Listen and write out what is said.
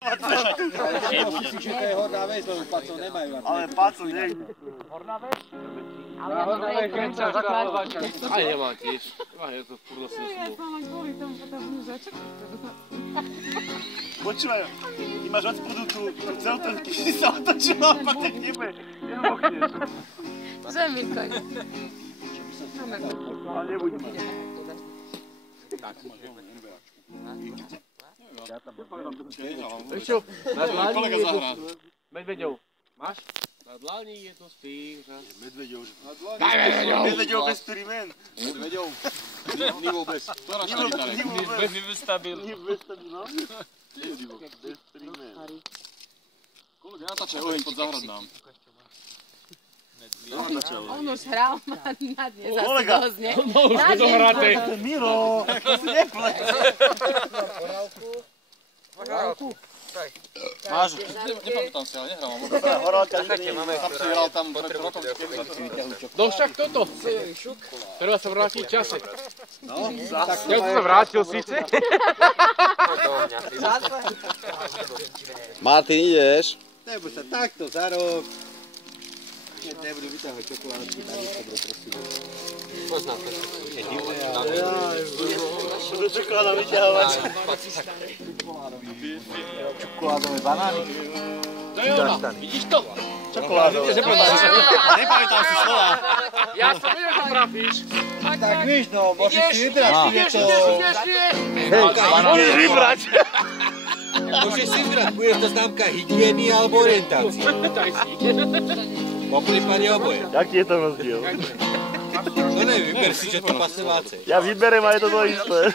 Myslím, že to je horná vec, lebo pacov nemajú. Ale pacov nie. Horná vec? Ale horná vec, keď sa zakladovať. Aj nemá tiež. Aj je to furt asi Ja som len kvôli tomu, že tam blúžaček. Počúvaj, ty máš od spodu tú celú ten kýž sa otočila a pak tak nebe. Nemohneš. Zemíkoj. Ale nebuď ma. Vieš čo? Na dlani je to... Medveďov. Máš? Na dlani je to z tých, že... Medveďov. Daj medveďov! Medveďov bez prímen. Medveďov. Nivo bez. To naša Italek. Nivo stabil, no? Nivo bez prímen. Koľko natáčaj oheň pod záhradnám. On už hral na dnes asi Kolega. dosť, nie? No už je dohraté. Miro, to si neplec. Máš? Nepamätám si, ale nehral. Horálka nikdy Tam si hral tam pred rokom. No však toto. Treba sa vrátiť v čase. Ja som sa vrátil síce. Martin, ideš? Neboj sa takto za rok. Keď nebudú vyťahovať čokoládky, tak to bude prosím. Poznám to, je divné, Budú čokoláda vyťahovať. Čokoládové banány. To je ona, vidíš to? Čokoládové. Nepamätám si slova. Ja som vedel, že trafíš. Tak víš, no, môžeš si vybrať, či je to... Môžeš vybrať. Môžeš si vybrať, bude to známka hygieny alebo orientácie. Po prípade oboje. Jaký je to rozdiel? No neviem, vyber si, že to pasováce. Ja vyberem a je to to isté.